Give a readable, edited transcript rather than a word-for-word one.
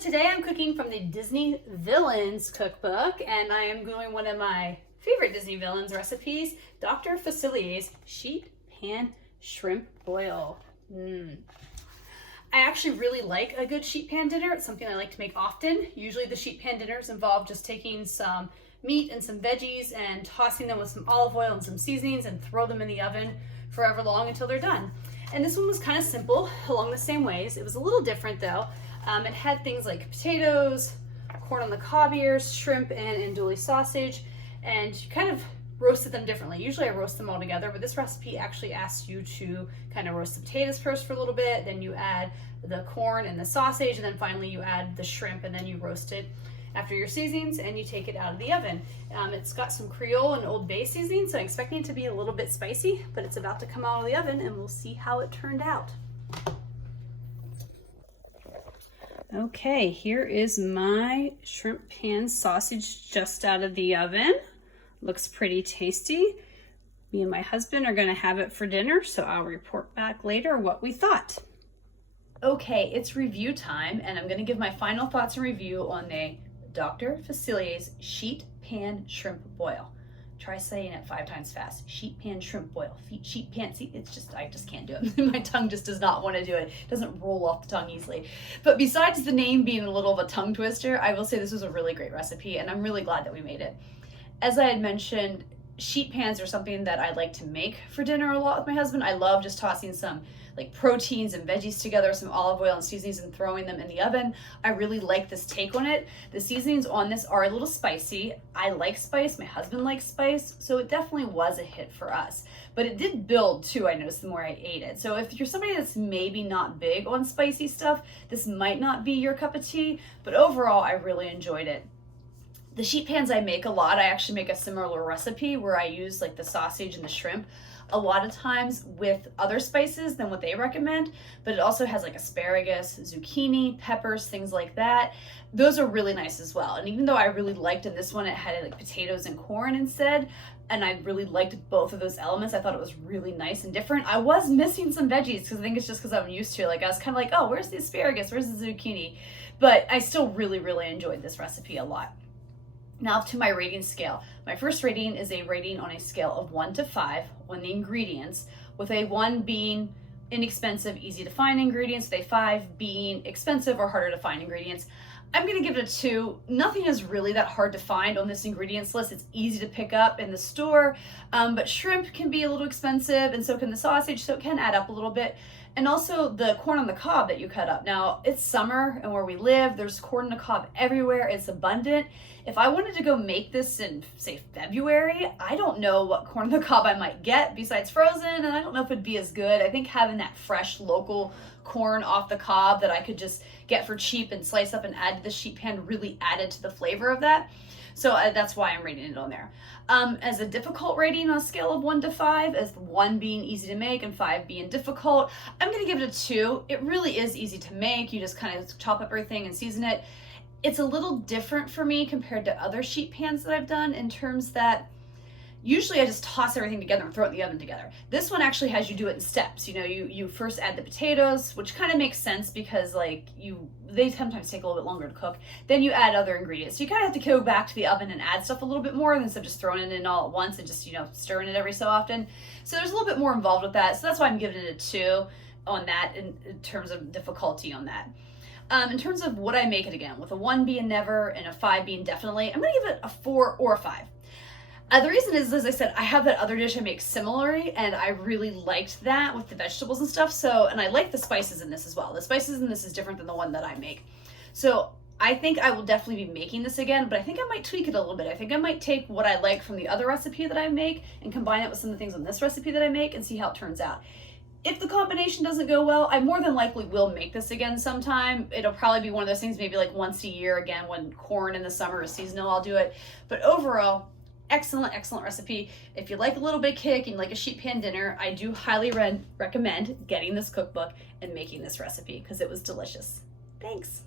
Today I'm cooking from the Disney Villains Cookbook, and I am doing one of my favorite Disney Villains recipes, Dr. Facilier's sheet pan shrimp boil. I actually really like a good sheet pan dinner. It's something I like to make often. Usually the sheet pan dinners involve just taking some meat and some veggies and tossing them with some olive oil and some seasonings and throw them in the oven forever long until they're done. And this one was kind of simple along the same ways. It was a little different though. It had things like potatoes, corn on the cob ears, shrimp, and andouille sausage, and you kind of roasted them differently. Usually I roast them all together, but this recipe actually asks you to kind of roast the potatoes first for a little bit, then you add the corn and the sausage, and then finally you add the shrimp, and then you roast it after your seasonings, and you take it out of the oven. It's got some Creole and Old Bay seasoning, so I'm expecting it to be a little bit spicy, but it's about to come out of the oven, and we'll see how it turned out. Okay, here is my shrimp pan sausage just out of the oven. Looks pretty tasty. Me and my husband are gonna have it for dinner, so I'll report back later what we thought. Okay, it's review time, and I'm gonna give my final thoughts and review on the Dr. Facilier's sheet pan shrimp boil. Try saying it 5 times fast. Sheet pan shrimp boil. Sheet pan. See, I just can't do it. My tongue just does not want to do it. It doesn't roll off the tongue easily. But besides the name being a little of a tongue twister, I will say this was a really great recipe, and I'm really glad that we made it. As I had mentioned, sheet pans are something that I like to make for dinner a lot with my husband. I love just tossing some like proteins and veggies together, some olive oil and seasonings, and throwing them in the oven. I really like this take on it. The seasonings on this are a little spicy. I like spice, my husband likes spice, so it definitely was a hit for us. But it did build too, I noticed, the more I ate it. So if you're somebody that's maybe not big on spicy stuff, this might not be your cup of tea, but overall I really enjoyed it. The sheet pans I make a lot. I actually make a similar recipe where I use like the sausage and the shrimp a lot of times with other spices than what they recommend, but it also has like asparagus, zucchini, peppers, things like that. Those are really nice as well. And even though I really liked in this one, it had like potatoes and corn instead, and I really liked both of those elements. I thought it was really nice and different. I was missing some veggies because I think it's just because I'm used to it. Like I was kind of like, oh, where's the asparagus? Where's the zucchini? But I still really, really enjoyed this recipe a lot. Now to my rating scale. My first rating is a rating on a scale of 1 to 5 on the ingredients, with a 1 being inexpensive, easy to find ingredients, with a 5 being expensive or harder to find ingredients. I'm gonna give it a 2. Nothing is really that hard to find on this ingredients list. It's easy to pick up in the store, but shrimp can be a little expensive, and so can the sausage, so it can add up a little bit. And also the corn on the cob that you cut up. Now, it's summer, and where we live, there's corn on the cob everywhere. It's abundant. If I wanted to go make this in, say, February, I don't know what corn on the cob I might get besides frozen, and I don't know if it'd be as good. I think having that fresh local corn off the cob that I could just get for cheap and slice up and add to the sheet pan really added to the flavor of that. So that's why I'm rating it on there. As a difficult rating on a scale of 1 to 5, as 1 being easy to make and 5 being difficult, I'm gonna give it a 2. It really is easy to make. You just kind of chop up everything and season it. It's a little different for me compared to other sheet pans that I've done in terms that usually I just toss everything together and throw it in the oven together. This one actually has you do it in steps. You know, you first add the potatoes, which kind of makes sense because like they sometimes take a little bit longer to cook. Then you add other ingredients. So you kind of have to go back to the oven and add stuff a little bit more instead of just throwing it in all at once and just, you know, stirring it every so often. So there's a little bit more involved with that. So that's why I'm giving it a 2 on that in terms of difficulty on that. In terms of would I make it again, with a 1 being never and a 5 being definitely, I'm gonna give it a 4 or a 5. The reason is, as I said, I have that other dish I make similarly, and I really liked that with the vegetables and stuff. So, and I like the spices in this as well. The spices in this is different than the one that I make. So I think I will definitely be making this again, but I think I might tweak it a little bit. I think I might take what I like from the other recipe that I make and combine it with some of the things on this recipe that I make and see how it turns out. If the combination doesn't go well, I more than likely will make this again sometime. It'll probably be one of those things, maybe like once a year again, when corn in the summer is seasonal, I'll do it. But overall, excellent, excellent recipe. If you like a little bit of kick and you like a sheet pan dinner, I do highly recommend getting this cookbook and making this recipe because it was delicious. Thanks.